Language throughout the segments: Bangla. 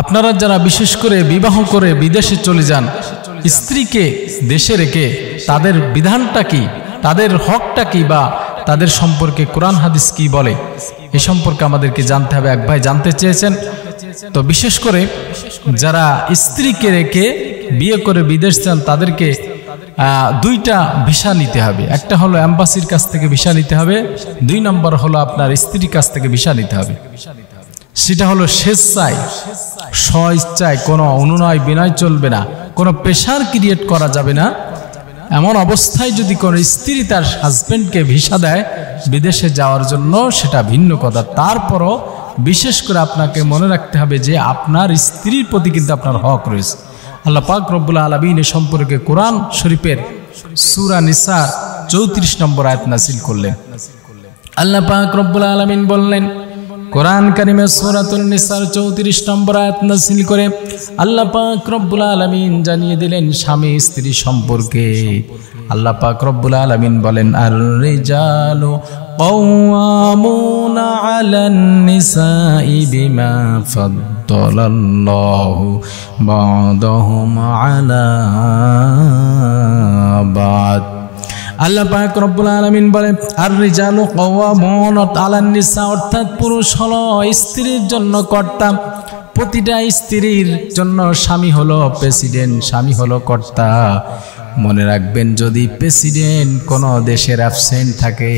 আপনারা যারা বিশেষ করে বিবাহ করে বিদেশে চলে যান, স্ত্রীকে দেশে রেখে তাদের বিধানটা কি, তাদের হকটা কি, বা তাদের সম্পর্কে কোরআন হাদিস কি বলে, এ সম্পর্কে আমাদেরকে জানতে হবে। এক ভাই জানতে চেয়েছেন। তো বিশেষ করে যারা স্ত্রীকে রেখে বিয়ে করে বিদেশ যান তাদেরকে দুইটা ভিসা নিতে হবে। একটা হলো এম্বাসির কাছ থেকে ভিসা নিতে হবে, 2 নম্বর হলো আপনার স্ত্রীর কাছ থেকে ভিসা নিতে হবে। সেটা হলো স্বেচ্ছায়, স্বইচ্ছায়, কোনো অনুনয় বিনয় চলবে না, কোনো প্রেশার ক্রিয়েট করা যাবে না। এমন অবস্থায় যদি কোনো স্ত্রী তার হাজব্যান্ডকে ভিসা দেয় বিদেশে যাওয়ার জন্য, সেটা ভিন্ন কথা। তারপরও বিশেষ করে আপনাকে মনে রাখতে হবে যে আপনার স্ত্রীর প্রতি কিন্তু আপনার হক রয়েছে। আল্লাহ পাক রব্বুল আলামিন এ সম্পর্কে কোরআন শরীফের সূরা নিসার 34 নম্বর আয়াত নাযিল করলেন। আল্লাহ পাক রব্বুল আলামিন বললেন কোরআন কারিমে সূরাতুন নিসার 34 নম্বর আয়াত নাযিল করে আল্লাহ পাক রব্বুল আলামিন জানিয়ে দিলেন স্বামী স্ত্রী সম্পর্কে। আল্লাহ পাক রব্বুল আলামিন বলেন, আর রিজালু قوامون على النساء بما فضل الله بعضهم على بعض। আল্লাহ পাক রব্বুল আলামিন বলেন, আর রিজালু কওয়ামুন আলান নিসা, অর্থাৎ পুরুষ হলো স্ত্রীর জন্য কর্তা। প্রতিটা স্ত্রীর জন্য স্বামী হলো প্রেসিডেন্ট, স্বামী হলো কর্তা। মনে রাখবেন, যদি প্রেসিডেন্ট কোনো দেশের অ্যাবসেন্ট থাকে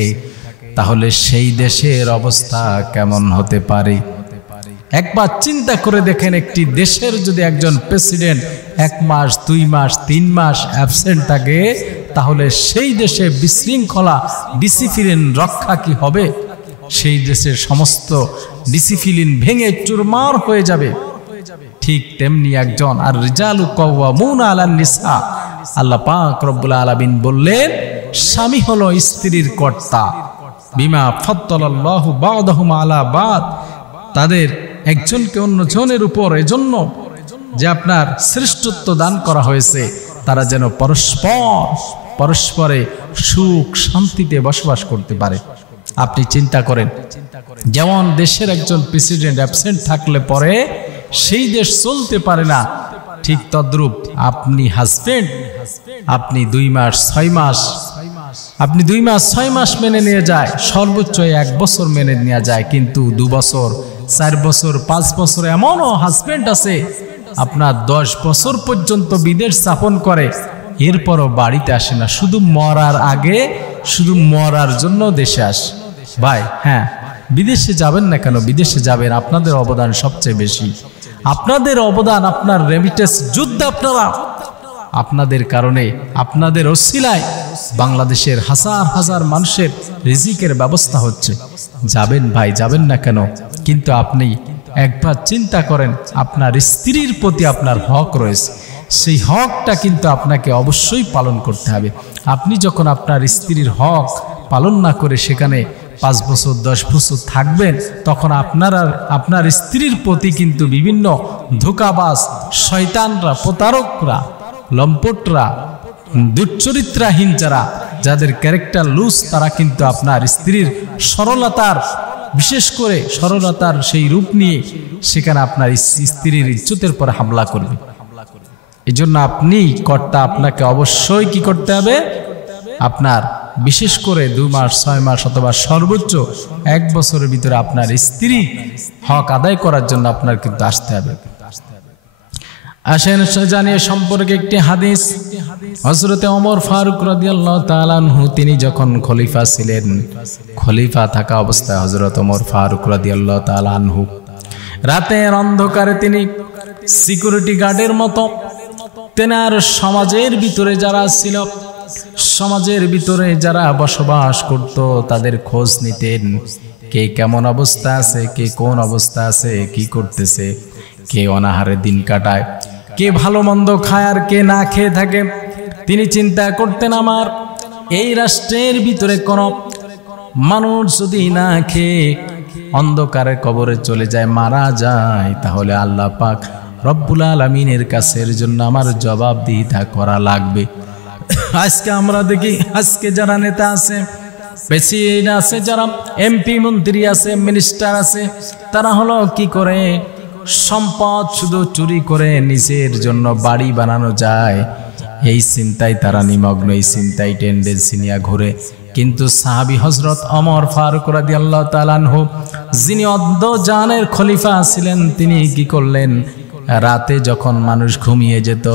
তাহলে সেই দেশের অবস্থা কেমন হতে পারে। একবার চিন্তা করে দেখেন, একটি দেশের যদি একজন প্রেসিডেন্ট 1 মাস 2 মাস 3 মাস অ্যাবসেন্ট থাকে, তাহলে সেই দেশে বিশৃঙ্খলা, ডিসিপ্লিন রক্ষা কি হবে? সেই দেশের সমস্ত ডিসিপ্লিন ভেঙে চুরমার হয়ে যাবে। ঠিক তেমনি একজন আর রিজালু কওয়ামুনা আলান নিসা, আল্লাহ পাক রব্বুল আলামিন বললেন স্বামী হলো স্ত্রীর কর্তা। বিমা ফাদ্দালাল্লাহু বা'দাহুম আলা বা'দ, তাদের একজনকে অন্যজনের উপর এজন্য যে আপনার শ্রেষ্ঠত্ব দান করা হয়েছে, তারা যেন পরস্পরে সুখ শান্তিতে বসবাস করতে পারে। আপনি চিন্তা করেন, যেমন দেশের একজন প্রেসিডেন্ট অ্যাবসেন্ট থাকলে পরে সেই দেশ চলতে পারে না, ঠিক তদ্রূপ আপনি হাজবেন্ড, আপনি 2 মাস 6 মাস, আপনি 2 মাস 6 মাস মেনে নিয়ে যায়, সর্বোচ্চ 1 বছর মেনে নেওয়া যায়, কিন্তু 2 বছর 4 বছর 5 বছর এমনও হাজবেন্ড আছে আপনার 10 বছর পর্যন্ত বিদেশ যাপন করে, এরপরও বাড়িতে আসে না, শুধু মরার আগে, শুধু মরার জন্য দেশে আসে। ভাই হ্যাঁ, বিদেশে যাবেন না কেন? বিদেশে যাবেন, আপনাদের অবদান সবচেয়ে বেশি। আপনাদের অবদান, আপনার রেমিটেন্স যুদ্ধ, আপনাদের কারণে, আপনাদের ওসিলায় বাংলাদেশের হাজার হাজার মানুষের রিজিকের ব্যবস্থা হচ্ছে। যাবেন ভাই, যাবেন না কেন? কিন্তু আপনি একবার চিন্তা করেন, আপনার স্ত্রীর প্রতি আপনার হক রয়েছে, সেই হকটা কিন্তু আপনাকে অবশ্যই পালন করতে হবে। আপনি যখন আপনার স্ত্রীর হক পালন না করে সেখানে 5 বছর 10 বছর থাকবেন, তখন আপনার স্ত্রীর প্রতি কিন্তু বিভিন্ন ধোঁকাবাজ শয়তানরা, প্রতারকরা, লম্পটরা, দুশ্চরিত্রাহীন যাদের ক্যারেক্টার লুজ, তারা কিন্তু আপনার স্ত্রীর সরলতার, বিশেষ করে সরলতার সেই রূপ নিয়ে সেখানে আপনার স্ত্রীর ইজ্জতের পর হামলা করবে। এজন্য আপনি কর্তা, আপনাকে অবশ্যই কি করতে হবে? আপনার বিশেষ করে 2 মাস 6 মাস অথবা সর্বোচ্চ 1 বছরের ভিতরে আপনার স্ত্রী হক আদায় করার জন্য আপনার কিন্তু আসতে হবে। আসেন জানিয়ে সম্পর্কে একটি হাদিস। হযরতে ওমর ফারুক রাদিয়াল্লাহু তাআলা আনহু, তিনি যখন খলিফা ছিলেন, খলিফা থাকা অবস্থায় হযরত ওমর ফারুক রাদিয়াল্লাহু তাআলা আনহু রাতের অন্ধকারে তিনি সিকিউরিটি গার্ডের মতো তেনার সমাজের ভিতরে যারা ছিল, সমাজের ভিতরে যারা বসবাস করত, তাদের খোঁজ নিতেন। কে কেমন অবস্থা আছে, কে কোন অবস্থা আছে, কি করতেছে, কে অনাহারে দিন কাটায়, কে ভালো মন্দ খায় আর কে না খেয়ে থাকে। তিনি চিন্তা করতেন, আমার এই রাষ্ট্রের ভিতরে কোন মানুষ যদি না খেয়ে অন্ধকারে কবরে চলে যায়, মারা যায়, তাহলে আল্লাহ পাক রব্বুল আলামিনের কাছে এর জন্য আমার জবাবদিহিতা করা লাগবে। আজকে আমরা দেখি, আজকে যারা নেতা আছে, প্রেসিডেন্ট আছে, যারা এমপি মন্ত্রী আছে, মিনিস্টার আছে, তারা হলো কি করে সম্পদ শুধু চুরি করে নিজের জন্য বাড়ি বানানো যায়, এই চিন্তায় তারা নিমগ্ন, এই চিন্তায় টেন্ডেন্সি নিয়ে ঘুরে। কিন্তু সাহাবী হযরত ওমর ফারুক রাদিয়াল্লাহু তাআলা আনহু, যিনি অদ্দজানের খলিফা ছিলেন, তিনি কি করলেন? রাতে যখন মানুষ ঘুমিয়ে যেত,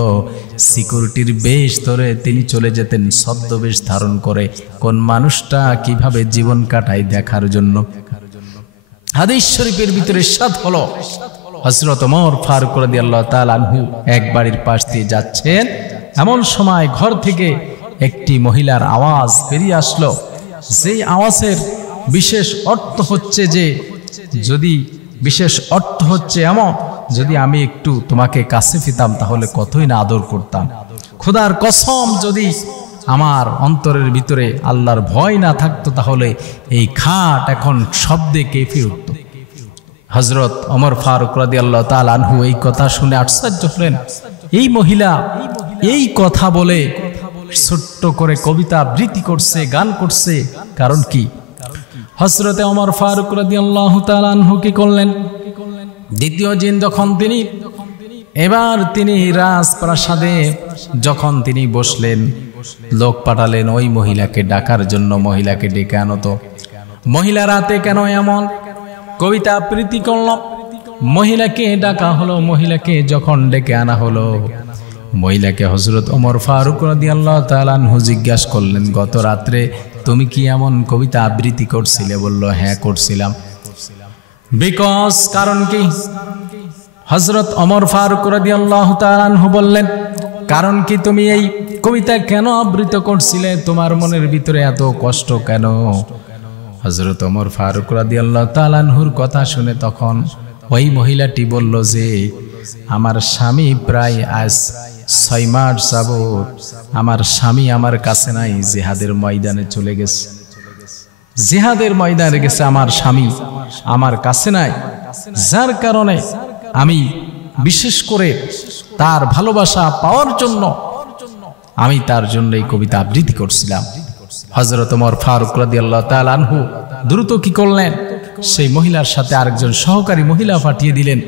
সিকিউরিটির বেশ ধরে তিনি চলে যেতেন ছদ্মবেশ ধারণ করে, কোন মানুষটা কিভাবে জীবন কাটায় দেখার জন্য। হাদিস শরীফের ভিতরে ইরশাদ হলো, হযরত ওমর ফারুক রাদিয়াল্লাহু তাআলা আনহু এক বাড়ির পাশ দিয়ে যাচ্ছেন, এমন সময় ঘর থেকে একটি মহিলার আওয়াজ বেরিয়ে আসলো। যেই আওয়াজের বিশেষ অর্থ হচ্ছে যে, যদি বিশেষ অর্থ হচ্ছে এমন, যদি আমি একটু তোমাকে কাছে পেতাম তাহলে কতই না আদর করতাম। খোদার কসম, যদি আমার অন্তরের ভিতরে আল্লাহর ভয় না থাকতো তাহলে এই খাট এখন শব্দে কেঁপে উঠত। হযরত ওমর ফারুক রাদিয়াল্লাহু তাআলা আনহু এই কথা শুনে আশ্চর্য হলেন। এই মহিলা এই কথা বলে ছোট্ট করে কবিতা আবৃত্তি করছে, গান করছে, কারণ কি? হযরত ওমর ফারুক রাদিয়াল্লাহু তাআলা আনহু কি করলেন? দ্বিতীয় দিন যখন তিনি রাজপ্রাসাদে যখন তিনি বসলেন, লোক পাঠালেন ওই মহিলাকে ডাকার জন্য। মহিলাকে ডেকে আনতো। মহিলা রাতে কেন এমন কবিতা আবৃত্তি করল? মহিলাকে ডাকা হলো। মহিলাকে যখন ডেকে আনা হলো, মহিলাকে হযরত ওমর ফারুক রাদিয়াল্লাহু তাআলা আনহু জিজ্ঞাসা করলেন, গত রাত্রে তুমি কি এমন কবিতা আবৃত্তি করছিলে? বলল, হ্যাঁ করছিলাম। বিকজ, কারণ কি? হযরত ওমর ফারুক রাদিয়াল্লাহু তাআলা আনহু বললেন, কারণ কি তুমি এই কবিতা কেন আবৃত্তি করছিলে? তোমার মনের ভিতরে এত কষ্ট কেন? হযরত ওমর ফারুক রাদিয়াল্লাহু তাআলা আনহুর কথা শুনে তখন ওই মহিলাটি বলল যে, আমার স্বামী প্রায় আজ 6 মাস যাবত আমার স্বামী আমার কাছে নাই, জিহাদের ময়দানে চলে গেছে। জিহাদের ময়দানে গেছে, আমার স্বামী আমার কাছে নাই। যার কারণে আমি বিশেষ করে তার ভালোবাসা পাওয়ার জন্য আমি তার জন্য এই কবিতা আবৃত্তি করছিলাম। হযরত ওমর ফারুক রাদিয়াল্লাহু তাআলা আনহু দ্রুত কি করলেন? সেই মহিলার সাথে আরেকজন সহকারী মহিলা পাঠিয়ে দিলেন।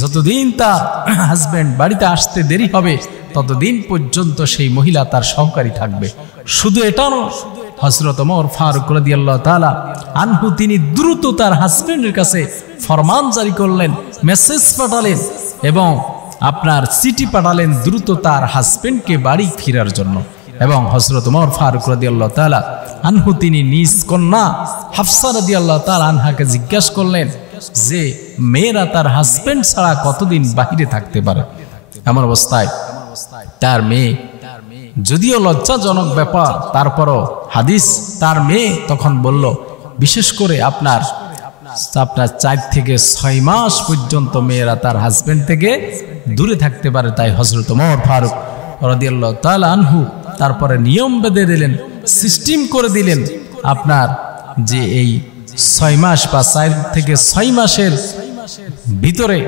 যতদিন তার হাজবেন্ড বাড়িতে আসতে দেরি হবে ততদিন পর্যন্ত সেই মহিলা তার সহকারী থাকবে। শুধু এটা নয়, হযরত ওমর ফারুক রাদিয়াল্লাহু তাআলা আনহু তিনি দ্রুত তার হাজবেন্ডের কাছে ফরমান জারি করলেন, মেসেজ পাঠালেন এবং আপনার চিঠি পাঠালেন দ্রুত তার হাজবেন্ডকে বাড়ি ফেরার জন্য। এবং হযরত ওমর ফারুক রাদিয়াল্লাহু তাআলা আনহু তিনি নিজ কন্যা হাফসা রাদিয়াল্লাহু তাআলা আনহাকে জিজ্ঞাসা করলেন যে, মেয়েরা তার হাজবেন্ড ছাড়া কতদিন বাহিরে থাকতে পারে? এমন অবস্থায় তার মেয়ে, যদিও লজ্জাজনক ব্যাপার, তারপরও হাদিস, তার মেয়ে তখন বলল, বিশেষ করে আপনার 4 থেকে 6 মাস পর্যন্ত মেয়েরা তার হাজবেন্ড থেকে দূরে থাকতে পারে। তাই হযরত ওমর ফারুক রাদিয়াল্লাহু তাআলা আনহু তারপরে নিয়ম বেঁধে দিলেন, সিস্টেম করে দিলেন, আপনার যে এই 6 মাস বা 4 থেকে 6 মাসের ভিতরে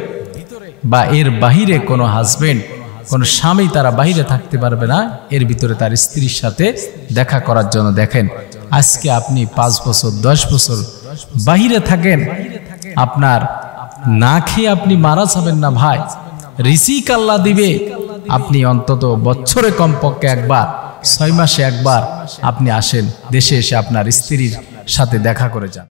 বা এর বাহিরে কোনো হাজবেন্ড, কোনো স্বামী তারা বাহিরে থাকতে পারবে না, এর ভিতরে তার স্ত্রীর সাথে দেখা করার জন্য। দেখেন, আজকে আপনি 5 বছর 10 বছর বাহিরে থাকেন, আপনার না খেয়ে আপনি মারা যাবেন না ভাই। রিজিক আল্লাহ দিবে, আপনি অন্তত বছরে কমপক্ষে একবার, 6 মাসে একবার আপনি আসেন, দেশে এসে আপনার স্ত্রীর সাথে দেখা করে যান।